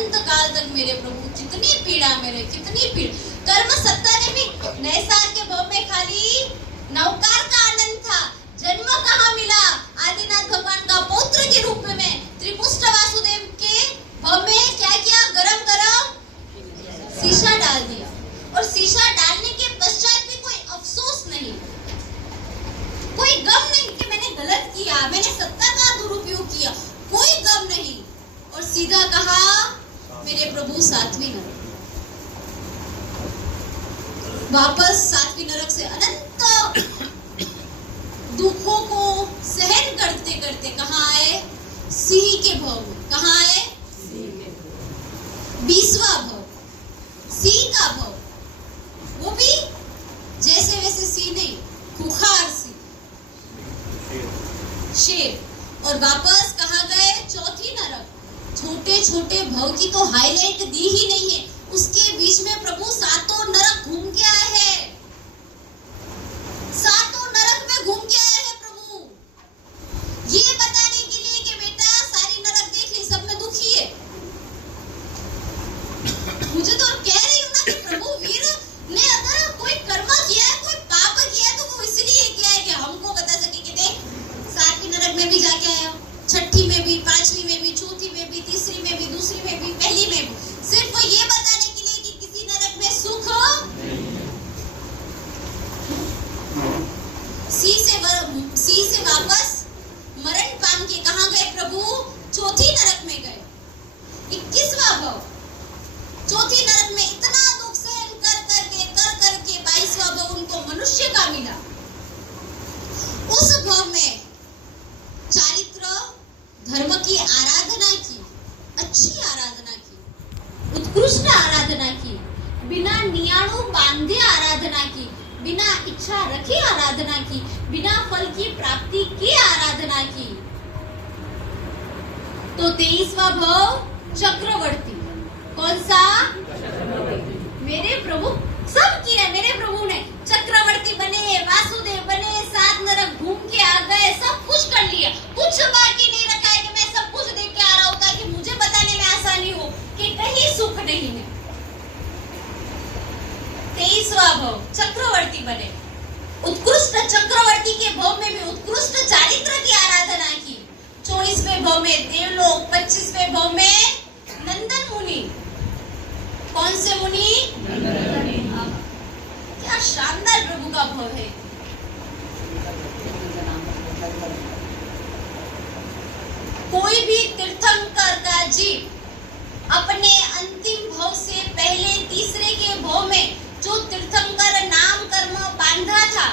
अनंत काल तक मेरे प्रभु, कितनी पीड़ा मेरे, कितनी पीड़ा। कर्म सत्ता ने भी नैसार के भव में खाली नवकार का आनंद था, जन्म कहाँ मिला? आदिनाथ भगवान का पौत्र के रूप में त्रिपुष्ट वासुदेव के भव में क्या किया? गरम गरम शीशा डाल दिया, और शीशा डालने के पश्चात भी कोई अफसोस नहीं, कोई गम नहीं कि मैंने गलत किया, मैंने सत्ता का दुरुपयोग किया, कोई गम नहीं। और सीधा कहा मेरे प्रभु सातवीं नरक, वापस सातवीं नरक से अनंत दुखों को सहन करते करते कहाँ आए? सिंह के भव में। कहाँ आए? 20वां भव, सिंह का भव, वो भी जैसे वैसे सिंह नहीं, खुखार सिंह, शेर। और वापस कहाँ गए? चौथी नरक। छोटे छोटे भव की तो हाईलाइट दी ही नहीं है, उसके बीच में प्रभु सातों नरक घूम के आए हैं, सातों नरक में घूम के आए हैं प्रभु, ये बताने के लिए कि बेटा सारी नरक देख ली, सब में दुखी है। मुझे तो कह रही हूँ ना कि प्रभु वीर ने अगर कोई कर्म किया है, कोई पाप किया है, तो वो इसलिए किया है कि हमको बता सके कि देख सातवीं नरक में भी जाके आया, छठी में भी, पांचवी में भी, चौथी में भी, तीसरी में भी, दूसरी में भी, पहली में भी, सिर्फ ये बताने के लिए कि किसी नरक में सुख सी से वापस मरण पाम के कहाँ गए प्रभु? चौथी नरक में गए। 21वां भव, चौथी नरक में इतना दुख सहन कर करके 22वां भव उनको मनुष्य का मिला। उस भव में चारित्र धर्म की आराधना की, अच्छी आराधना की, उत्कृष्ट आराधना की, बिना नियाणु बांधे आराधना की, बिना इच्छा रखे आराधना की, बिना फल की प्राप्ति की आराधना की। तो 23वां भव चक्रवर्ती। कौन सा? मेरे प्रभु सब किया, मेरे प्रभु ने चक्रवर्ती बने, वासुदेव बने, 7 नरक घूम के आ गए, सब कुछ कर लिया, कुछ बाकी नहीं रखा है कि मैं सब कुछ देख के आ रहा हूँ ताकि मुझे बताने में आसानी हो कि कहीं सुख नहीं है। 23वां भव चक्रवर्ती बने, उत्कृष्ट चक्रवर्ती के भव में भी उत्कृष्ट चारित्र की आराधना की। 24वें भव में देवलोक, 25वें भव में नंदन मुनि। कौन से मुनि? क्या शानदार प्रभु का भव है। कोई भी तीर्थंकर का जीव अपने अंतिम भव से पहले तीसरे के भव में जो तीर्थंकर नाम कर्म बांधा था,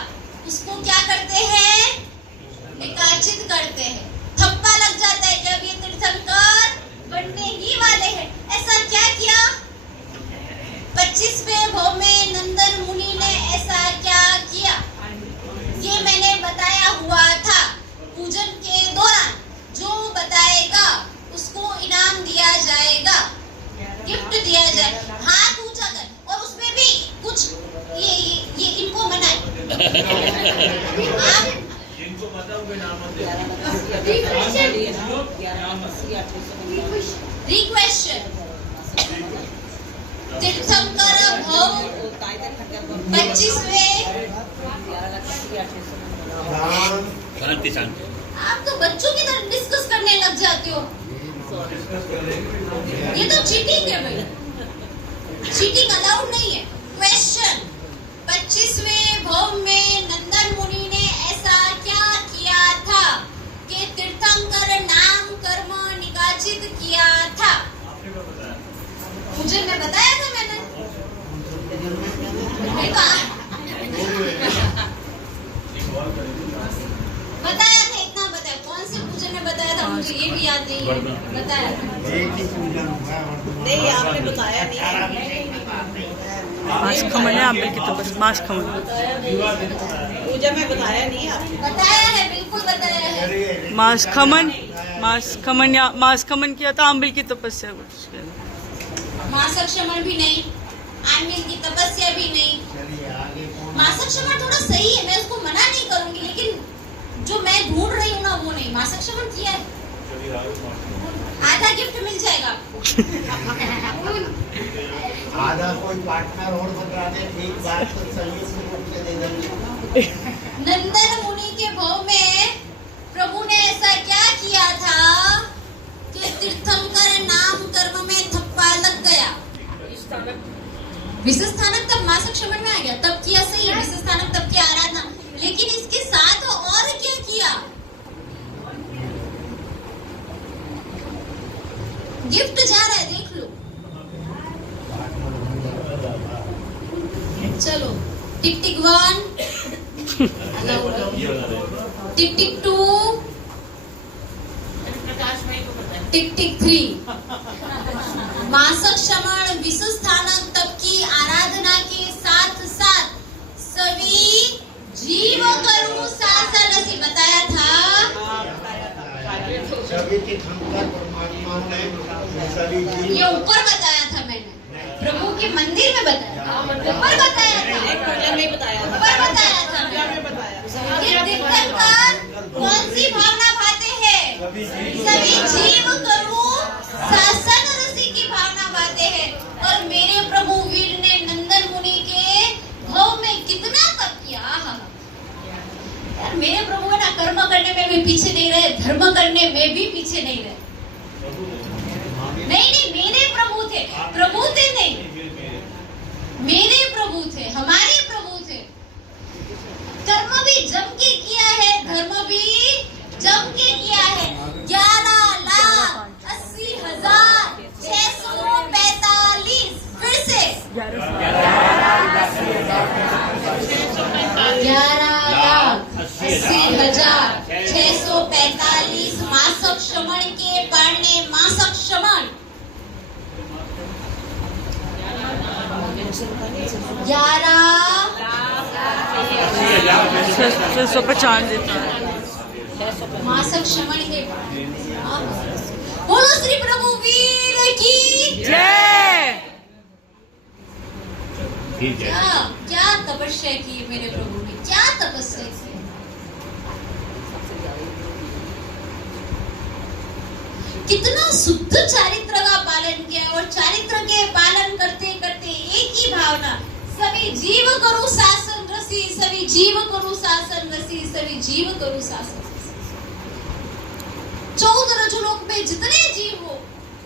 उसको क्या करते हैं? निकाचित करते हैं, थप्पा लग जाता है कि अब ये तीर्थंकर बनने ही वाले हैं। ऐसा क्या किया? 25वें भव में नंदन मुनि ने ऐसा क्या किया? ये मैंने बताया हुआ था, पूजन के दौरान जो बताएगा उसको इनाम दिया जाएगा, गिफ्ट दिया जाएगा। हाथ ऊंचा कर, और उसमें भी कुछ ये इनको मना है। आप इनको बताओगे नाम मत रिक्वेशन तीर्थंकर भव 25वें। आप तो बच्चों की तरह डिस्कस करने लग जाते हो, ये तो चीटिंग है भाई, चीटिंग अलाउड नहीं है। क्वेश्चन 25वें भव में नंदन मुनि ने ऐसा क्या किया था कि तीर्थंकर नाम कर्म निकाचित किया था? मुझे मैं बताया था, मैंने बताया था, इतना बताया। कौन से पूजन में बताया था मुझे ये भी याद नहीं है, बताया था। नहीं आपने बताया नहीं। मास खमन है आंबल की, तो बस मास खमन पूजा में बताया नहीं आपने। बताया है, बिल्कुल बताया है। मास खमन या मास खमन किया था, आंबल की तपस्या कुछ। मासक क्षमण भी नहीं, आंबिल की तपस्या भी नहीं। मासक क्षमण थोड़ा सही है, मैं उसको मना नहीं करूंगी, लेकिन जो मैं ढूंढ रही हूँ ना वो नहीं। मासक क्षमण किया है, आधा गिफ्ट मिल जाएगा आपको। आधा कोई पार्टनर और बता दे, एक बार तो संयुक्त रूप से दे देंगे। नंदन मुनि के भव में प्रभु ने ऐसा क्या किया था कि तीर्थंकर नाम कर्म में थप्पा लग गया। विशेष स्थानक तब मासिक श्रवण में आ गया, तब किया सही है, विशेष स्थानक तब की आराधना, लेकिन इसके साथ और क्या किया, गिफ्ट जा रहा है, देख लो। चलो टिक टिक 1, टिक टिक 2, टिक टिक 3। मासक श्रवण विशुद्ध स्थानक तब की आराधना के साथ साथ सभी जीव करू शासन रसी बताया था। सभी तीर्थंकर परमात्मा ने सभी जीव, ये ऊपर बताया था मैंने, प्रभु के मंदिर में बताया था, ऊपर बताया था, पूजन में बताया था, ऊपर बताया था में बताया कि तीर्थंकर कौन सी भावना भाते हैं, सभी जीव करू शासन रसी की भावना भाते हैं। और मेरे प्रभु वीर ने नंदन मुनि के भव में कितना तप किया। यार मेरे प्रभु है ना, कर्म करने में भी पीछे नहीं रहे, धर्म करने में भी पीछे नहीं रहे। नहीं मेरे प्रभु थे, प्रभु थे नहीं, मेरे प्रभु थे, हमारे प्रभु थे। कर्म भी जम के किया है, धर्म भी जम के किया है। 11,80,645 फिर से 11,80,645 मासक श्रवण के पढ़ने, मासक श्रवण 695 मासक श्रवण के पढ़ने। बोलो श्री प्रभु वीर की जय। क्या तपस्या की मेरे प्रभु ने, क्या तपस्या की। कितना शुद्ध चारित्र का पालन किया, और चारित्र के पालन करते करते एक ही भावना, सभी जीव करो शासन रसी, सभी जीव करो शासन रसी, सभी जीव करो शासन रसी। 14 रजोलोक में जितने जीव हो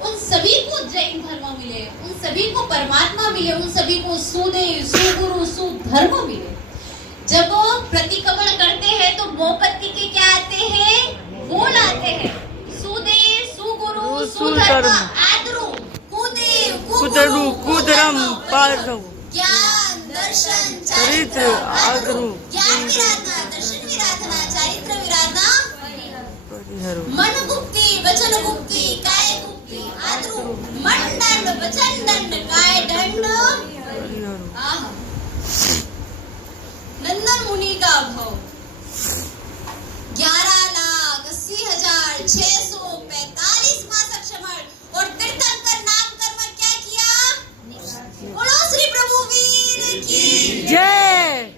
उन सभी को जैन धर्म मिले, उन सभी को परमात्मा मिले, उन सभी को सुदेव, सुगुरु, सुधर्म मिले। जब वो प्रतिक्रमण करते हैं तो मोपत्ति के क्या आते हैं, बोल आते हैं, सुदेव, सुगुरु, सुधर्म, आदरु, कुदेव, कुदरु, कुदरम, पादौ, ज्ञान, दर्शन, चरित्र, आदरु, ज्ञान विराधना, दर्शन विराधना, चारित्र विराधना, परिहरु, मन गुप्ति, वचन गुप्ति, काय गुप्ति, आदरु, मन दंड, वचन दंड, काय दंड, परिहरु। आह। नंदन मुनि का भाव 11,80,645 मासक श्रवण, और तीर्थंकर नाम कर्म क्या किया। बोलो श्री प्रभु वीर की जय।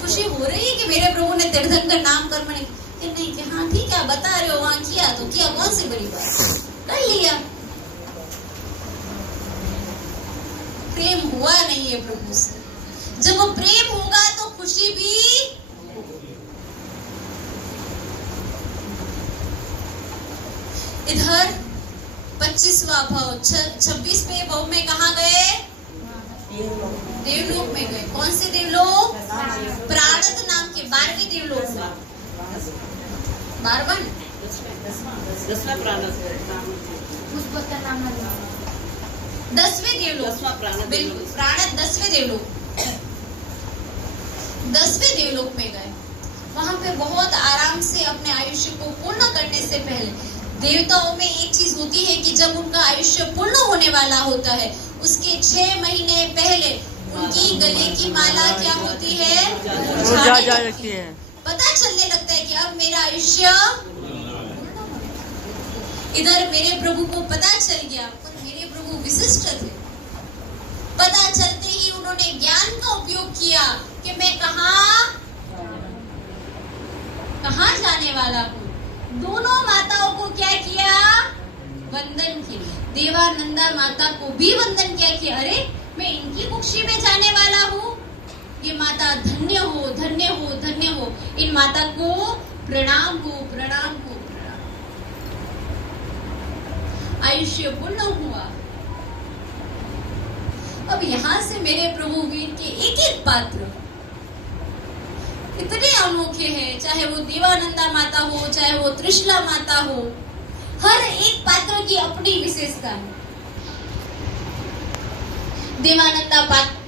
खुशी हो रही है कि मेरे प्रभु ने तीर्थंकर नाम कर्म ने कि नहीं, कि हाँ ठीक है बता रहे हो, वहां किया तो किया, कौन सी बड़ी बात, कर लिया। प्रेम हुआ नहीं है प्रभु से, जब वो प्रेम होगा तो खुशी भी। इधर 25वां भाव, 26वें भाव में कहाँ गए, देवलोक में गए। कौन से देवलोक, प्राणत नाम के 12वें देवलोक में, 12वां 10वां प्राणत, 10वें देवलोक, 10वां प्राणत, बिल्कुल प्राणत 10वें देवलोक, 10वें देवलोक में गए। वहां पे बहुत आराम से अपने आयुष्य को पूर्ण करने से पहले, देवताओं में एक चीज होती है कि जब उनका आयुष्य पूर्ण होने वाला होता है उसके 6 महीने पहले उनकी गले की माला क्या होती है, जा रखती है। पता चलने लगता है कि अब मेरा आयुष्य। इधर मेरे प्रभु को पता चल गया, पर मेरे प्रभु विशिष्ट थे। पता चलते ही उन्होंने ज्ञान का उपयोग किया कि मैं कहाँ जाने वाला हूँ। दोनों माताओं को क्या किया? वंदन किया। देवानंदा माता को भी वंदन किया कि अरे मैं इनकी कुक्षी में जाने वाला हूँ। ये माता धन्य हो, धन्य हो, धन्य हो। इन माता को प्रणाम हो, प्रणाम हो, प्रणाम। आयुष्य पूर्ण हुआ। अब यहाँ से मेरे प्रभु वीर के एक एक पात्र इतने अनोखे हैं, चाहे वो देवानंदा माता हो, चाहे वो त्रिशला माता हो, हर एक पात्र की अपनी विशेषता है।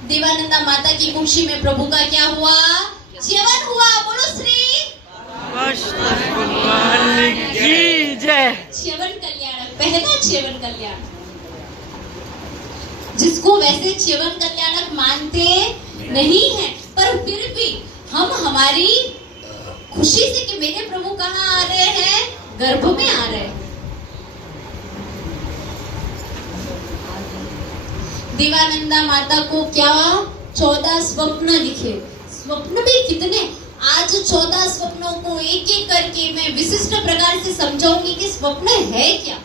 देवानंदा माता की कुक्षी में प्रभु का क्या हुआ? जीवन हुआ। बोलो श्री भगवान की जय। च्यवन कल्याण, पहला च्यवन कल्याण, जिसको वैसे च्यवन कल्याणक मानते नहीं है, पर फिर भी हम हमारी खुशी से कि मेरे प्रभु कहाँ आ रहे हैं? गर्भ में आ रहे हैं। देवानंदा माता को क्या 14 स्वप्न दिखे। स्वप्न भी कितने, आज 14 स्वप्नों को एक एक करके मैं विशिष्ट प्रकार से समझाऊंगी कि स्वप्न है क्या,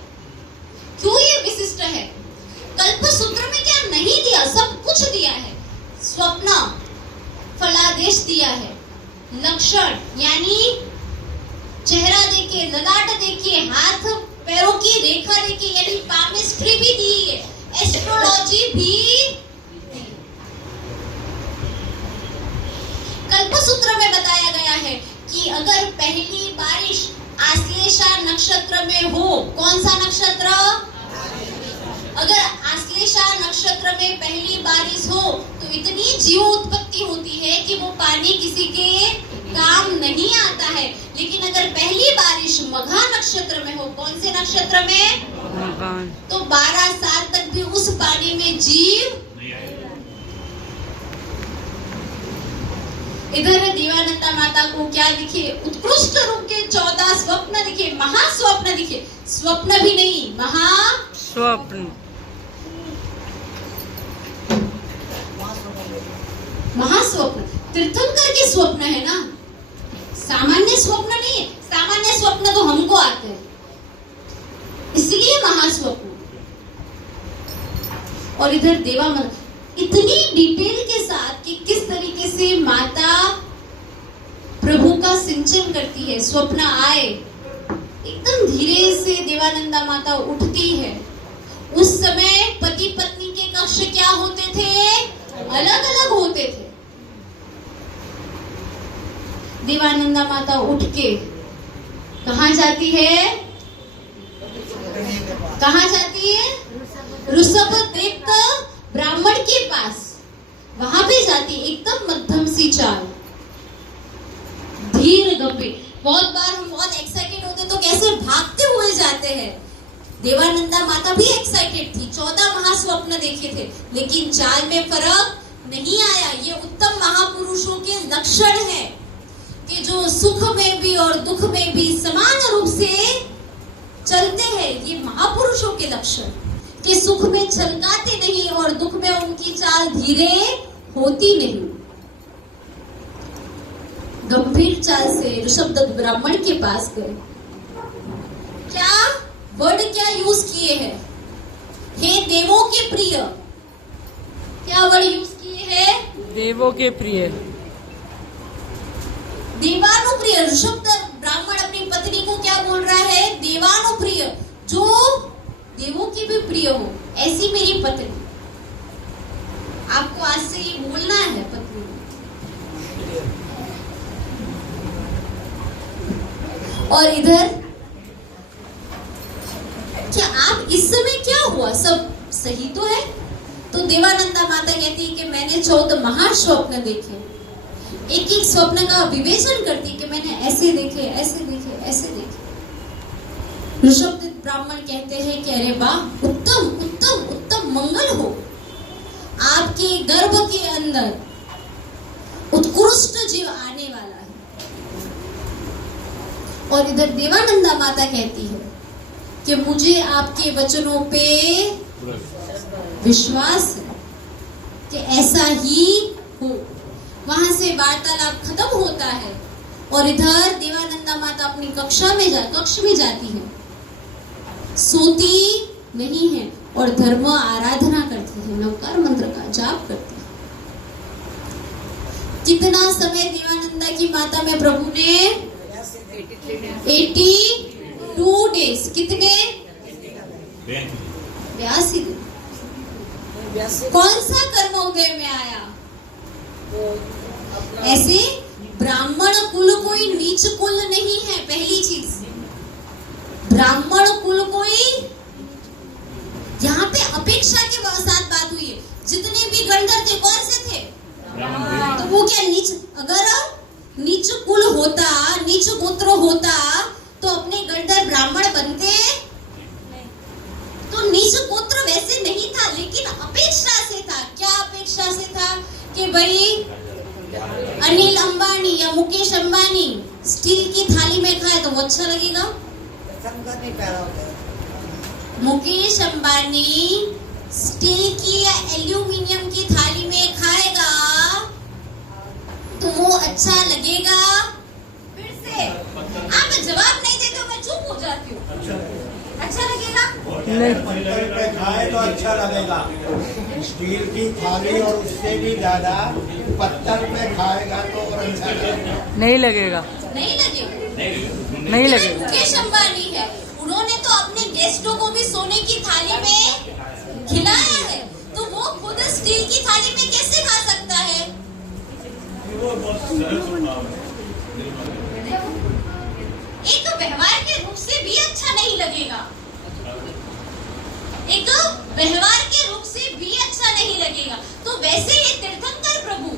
क्यों ये विशिष्ट है। कल्प सूत्र में क्या नहीं दिया? सब कुछ दिया है। स्वप्न फलादेश दिया है, लक्षण यानी चेहरा देखे, ललाट देखे, हाथ पैरों की रेखा देखे, यानी पामिस्ट्री भी दी है, एस्ट्रोलॉजी भी। कल्पसूत्र में बताया गया है कि अगर पहली बारिश आश्लेषा नक्षत्र में हो, कौन सा नक्षत्र? अगर आश्लेषा नक्षत्र में पहली बारिश हो तो इतनी जीव उत्पत्ति होती है कि वो पानी किसी के काम नहीं आता है। लेकिन अगर पहली बारिश मघा नक्षत्र में हो, कौन से नक्षत्र में? तो 12 साल तक भी उस पानी में जीव। इधर देवानंदा माता को क्या दिखे? उत्कृष्ट रूप के 14 स्वप्न दिखे, महास्वप्न दिखे। स्वप्न भी नहीं, महास्वप्न। महास्वप्न तीर्थंकर के स्वप्न है ना, सामान्य स्वप्न नहीं है। सामान्य स्वप्न तो हमको आते हैं, इसलिए महास्वप्न। और इधर देवा इतनी डिटेल के साथ कि किस तरीके से माता प्रभु का सिंचन करती है। स्वप्न आए, एकदम धीरे से देवानंदा माता उठती है। उस समय पति पत्नी के कक्ष क्या होते थे? अलग अलग होते थे। देवानंदा माता उठ के कहाँ जाती है? कहाँ जाती है? ऋषभ देव ब्राह्मण के पास, वहां पे जाती। एकदम मध्यम सी चाल, धीर गंभीर। बहुत बार हम बहुत एक्साइटेड होते तो कैसे भागते हुए जाते हैं। देवानंदा माता भी एक्साइटेड थी, 14 महास्वप्न देखे थे, लेकिन चाल में फर्क नहीं आया। ये उत्तम महापुरुषों के लक्षण है कि जो सुख में भी और दुख में भी समान रूप से चलते हैं। ये महापुरुषों के लक्षण कि सुख में छलकाते नहीं और दुख में उनकी चाल धीरे होती नहीं। गंभीर चाल से ऋषभदत्त ब्राह्मण के पास गए। क्या वर्ड क्या यूज किए हैं? हे देवों के प्रिय। क्या वर्ड यूज किए हैं? देवों के प्रिय, देवानुप्रिय। ऋषभदत्त ब्राह्मण अपनी पत्नी को क्या बोल रहा है? देवानुप्रिय, जो देवों की भी प्रिय हो, ऐसी मेरी पत्नी। आपको आज से ये बोलना है पत्नी। और इधर क्या आप इस समय क्या हुआ? सब सही तो है? तो देवानंदा माता कहती है कि मैंने 14 महास्वप्न देखे। एक एक स्वप्न का विवेचन करती कि मैंने ऐसे देखे, ऐसे देखे, ऐसे देखे। ऋषभदत्त ब्राह्मण कहते हैं कि अरे वाह, उत्तम उत्तम उत्तम मंगल हो। आपके गर्भ के अंदर उत्कृष्ट जीव आने वाला है। और इधर देवानंदा माता कहती है कि मुझे आपके वचनों पे विश्वास है कि ऐसा ही हो। वहां से वार्तालाप खत्म होता है और इधर देवानंदा माता अपनी कक्ष में जाती है, सोती नहीं है और धर्म आराधना करती है, नवकार मंत्र का जाप करती है। कितना समय देवानंदा की माता में प्रभु ने 82 डेज, कितने 82 दिन। कौन सा कर्म उदय में आया? ऐसे ब्राह्मण कुल कोई नीच कुल नहीं है। पहली चीज, ब्राह्मण कुल कोई, यहाँ पे अपेक्षा के साथ बात हुई है। जितने भी गंधर्व थे कौन से थे? तो वो क्या नीच, अगर नीच कुल होता, नीच गोत्र होता तो अपने गंधर्व ब्राह्मण बनते? तो नीच गोत्र वैसे नहीं था, लेकिन अपेक्षा से था। क्या अपेक्षा से था? कि भाई अनिल अंबानी या मुकेश अंबानी स्टील की थाली में खाए तो वो अच्छा लगेगा। मुकेश अंबानी स्टील की या एल्यूमिनियम की थाली में खाएगा तो वो अच्छा लगेगा? फिर से आप जवाब नहीं देते हो, मैं चुप हो जाती हूँ। अच्छा लगेगा? पत्थर पे खाए तो अच्छा लगेगा। स्टील की थाली और उससे भी ज्यादा पत्थर पे खाएगा तो और अच्छा लगेगा। नहीं लगेगा, नहीं लगेगा, नहीं लगेगा। मुकेश अंबानी है, उन्होंने तो अपने गेस्टों को भी सोने की थाली में खिलाया है, तो वो खुद स्टील की थाली में कैसे खा सकता है? एक व्यवहार के रूप से भी अच्छा नहीं लगेगा, एक व्यवहार के रूप से भी अच्छा नहीं लगेगा। तो वैसे ये तीर्थंकर प्रभु,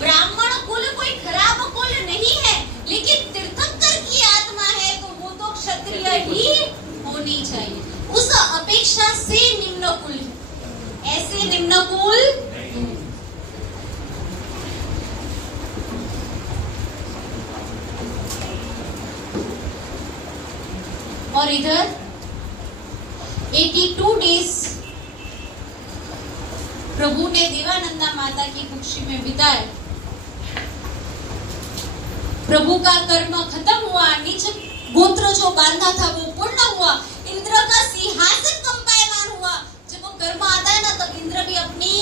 ब्राह्मण कुल कोई खराब कुल नहीं है, लेकिन तीर्थंकर की आत्मा है तो वो तो क्षत्रिय ही होनी चाहिए। उस अपेक्षा से निम्न कुल है, ऐसे निम्न कुल और इधर 82 डेज प्रभु ने देवानंदा माता की कुक्षी में बिताए। प्रभु का कर्म खत्म हुआ, नीच गोत्र जो बांधा था वो पूर्ण हुआ, इंद्र का सिंहासन कंपायमान हुआ। जब वो कर्म आता है ना तो इंद्र भी अपनी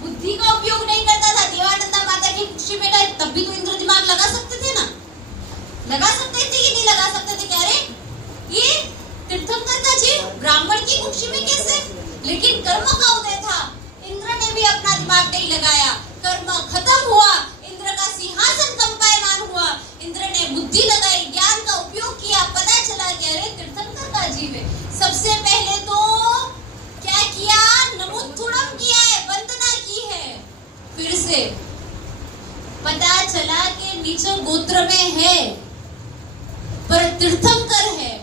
बुद्धि का उपयोग नहीं करता था। देवानंदा माता की कुक्षी में गए तब भी तो इंद्र दिमाग लगा सकते थे ना, लगा सकते थे कि नहीं लगा सकते थे? कह रहे ये तीर्थंकर का जीव ब्राह्मण की कुक्षी में कैसे? लेकिन कर्म का उदय था, इंद्र ने भी अपना दिमाग नहीं लगाया। कर्म खत्म हुआ, इंद्र का सिंहासन कंपायमान हुआ, इंद्र ने बुद्धि लगाई, ज्ञान का उपयोग किया, पता चला कि अरे तीर्थंकर का जीव है। सबसे पहले तो क्या किया? नमोत्थुणम किया है, वंदना की है। फिर से पता चला कि नीच गोत्र में है पर तीर्थंकर है,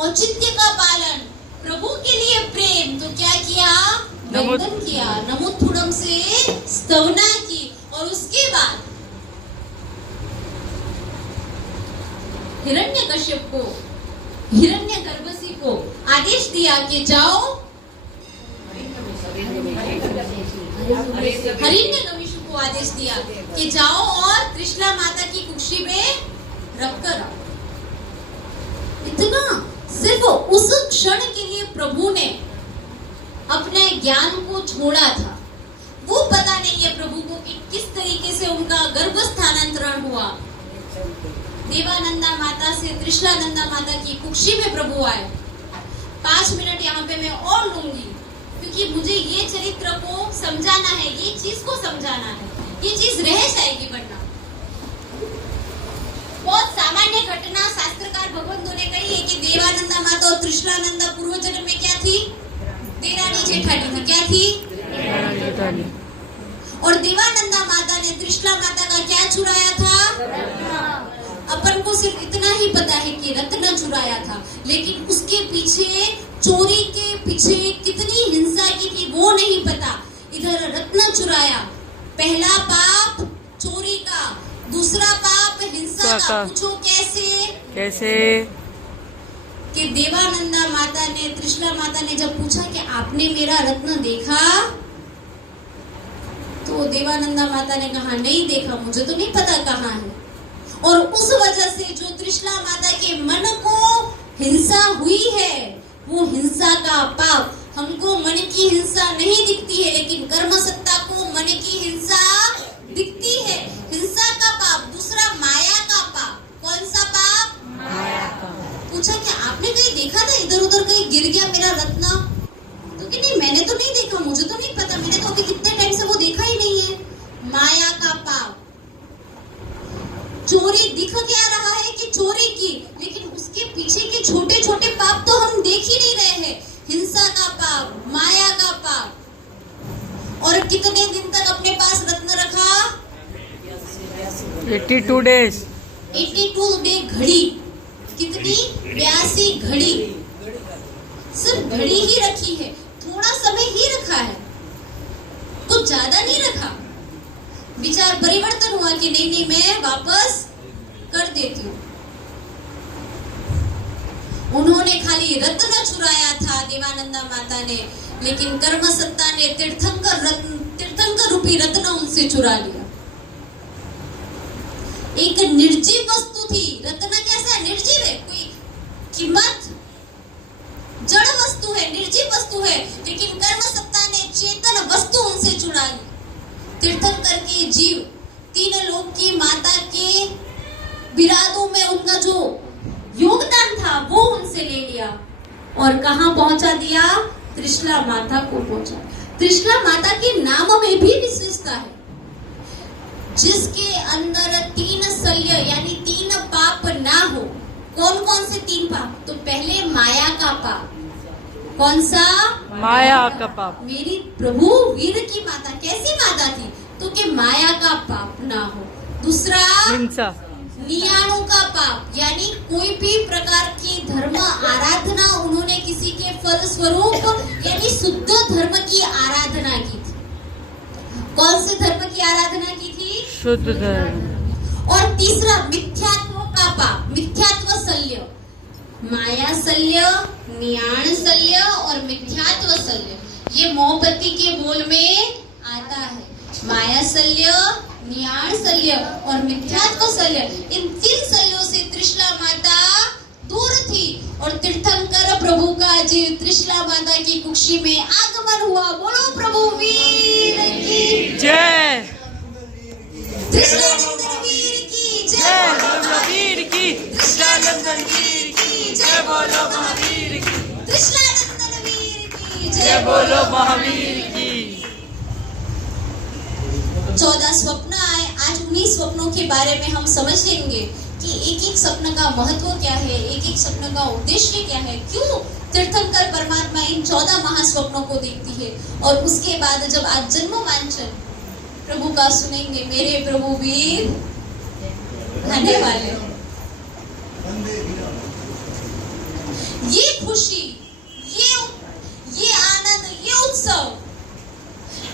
औचित्य का पालन, प्रभु के लिए प्रेम, तो क्या किया? वंदन किया, नमोत्थुणम से स्तवना की। और उसके बाद हिरण्यकश्यप को, हिरण्यगर्भसी को आदेश दिया कि जाओ, हिरण्यकशिपु को आदेश दिया कि जाओ और त्रिशला माता की कुक्षी में रख कर आओ। इतना सिर्फ उस क्षण के लिए प्रभु ने अपने ज्ञान को छोड़ा था। वो पता नहीं है प्रभु को कि किस तरीके से उनका गर्भ स्थानांतरण हुआ। देवानंदा माता से त्रिशलानंदा माता की कुक्षी में प्रभु आए। 5 मिनट यहाँ पे मैं और लूंगी क्योंकि मुझे ये चरित्र को समझाना है, ये चीज को समझाना है, ये चीज रह जाएगी वरना। बहुत सामान्य घटना शास्त्रकार भगवंतों ने कही है कि देवानंदा माता और त्रिशलानंदा पूर्व जन्म में क्या थी? देरानी जेठानी थी। क्या थी? और देवानंदा माता ने त्रिशला माता का क्या चुराया था? अपन को सिर्फ इतना ही पता है कि रत्न चुराया था, लेकिन उसके पीछे, चोरी के पीछे कितनी हिंसा की थी वो नहीं पता। इधर रत्न चुराया, पहला पाप चोरी का, दूसरा पाप हिंसा का। पूछो कैसे? कि देवानंदा माता ने, त्रिशला माता ने जब पूछा कि आपने मेरा रत्न देखा, तो देवानंदा माता ने कहा नहीं देखा, मुझे तो नहीं पता कहाँ है। और उस वजह से जो त्रिशला माता के मन को हिंसा हुई है, वो हिंसा का पाप, हमको मन की हिंसा नहीं दिखती है लेकिन कर्म सत्ता को मन की हिंसा दिखती है। हिंसा का पाप, दूसरा माया का पाप। कौन सा पाप? माया का। पूछा कि आपने कहीं देखा था इधर उधर कहीं गिर गया मेरा रत्न? तो कि नहीं, मैंने तो नहीं देखा, मुझे तो नहीं पता, मैंने तो अभी कितने टाइम से वो देखा ही नहीं है। माया का पाप। चोरी दिख क्या रहा है कि चोरी की, लेकिन उसके पीछे के छोटे छोटे पाप तो हम देख ही नहीं रहे हैं। हिंसा का पाप, माया का पाप। और कितने दिन तक अपने पास रत्न रखा? 82 days। 82 डे घड़ी। कितनी? 82 घड़ी। सिर्फ घड़ी ही रखी है, थोड़ा समय ही रखा है, कुछ ज्यादा नहीं रखा। विचार परिवर्तन हुआ कि नहीं नहीं मैं वापस कर देती हूँ। उन्होंने खाली रत्न चुराया था देवानंदा माता ने, लेकिन कर्म सत्ता ने तीर्थंकर रूपी रत्न उनसे चुरा लिया। एक निर्जीव वस्तु थी, रत्न कैसा निर्जीव है, कोई कीमत, जड़ वस्तु है, निर्जीव वस्तु है, लेकिन कर्म सत्ता ने चेतन वस्तु उनसे चुरा ली। तीर्थंकर के जीव, 3 लोक की माता के बिरादों में उनका जो योगदान था वो उनसे ले लिया और कहां पहुंचा दिया? त्रिशला माता को पहुंचा। त्रिशला माता के नाम में भी विशेषता है, जिसके अंदर 3 शल्य यानी 3 पाप ना हो। कौन कौन से 3 पाप? तो पहले माया का पाप। कौन सा? माया का पाप। मेरी प्रभु वीर की माता कैसी माता थी? तो कि माया का पाप ना हो। दूसरा हिंसा। नियाणु का पाप, यानी कोई भी प्रकार की धर्म आराधना उन्होंने किसी के फल स्वरूप यानी शुद्ध धर्म की आराधना की थी। कौन से धर्म की आराधना की थी? शुद्ध धर्म। और तीसरा मिथ्यात्व का पाप, मिथ्यात्व शल्य। माया शल्य, नियाण शल्य और मिथ्यात्व शल्य, ये मोहब्बती के बोल में आता है। माया शल्य, नियाण शल्य और मिथ्यात्व शल्य, इन 3 शल्यों से त्रिशला माता दूर थी। और तीर्थंकर प्रभु का जीव त्रिशला माता की कुक्षी में आगमन हुआ। बोलो प्रभु वीर की जय। त्रिशलानंदन वीर की जय जय। महावीर की। त्रिशलानंदन वीर की जय। बोलो महावीर की। त्रिशलानंदन वीर की जय। जय। बोलो महावीर की। 14 स्वप्न आए। आज उन्हीं स्वप्नों के बारे में हम समझ लेंगे कि एक एक स्वप्न का महत्व क्या है, एक एक स्वप्न का उद्देश्य क्या है, क्यों तीर्थंकर परमात्मा इन 14 महास्वप्नों को देखती है। और उसके बाद जब आज जन्म वांछन प्रभु का सुनेंगे, मेरे प्रभु वीर आने वाले। ये खुशी, ये आनंद, ये उत्सव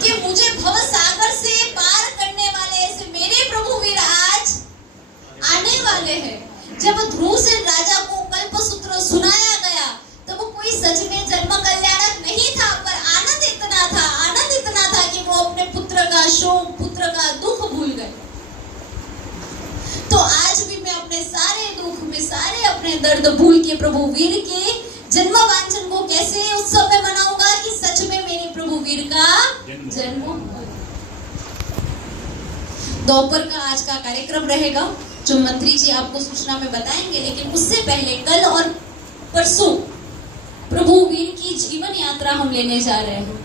कि मुझे भव सागर से पार करने वाले ऐसे मेरे प्रभु वीर आज आने वाले हैं। जब ध्रुवसेन राजा को कल्पसूत्र सुनाया गया तब वो कोई सच में जन्म कल्याणक नहीं था, पर आनंद इतना था कि वो अपने पुत्र का शोक, पुत्र का दुख भूल गए। तो आज भी मैं अपने सारे दुख में, सारे अपने दर्द भूल के प्रभु वीर के जन्म वांछन को कैसे उत्सव में मनाऊंगा कि सच में मेरे प्रभु वीर का जन्म हो। दोपहर का आज का कार्यक्रम रहेगा जो मंत्री जी आपको सूचना में बताएंगे, लेकिन उससे पहले कल और परसों प्रभु वीर की जीवन यात्रा हम लेने जा रहे हैं।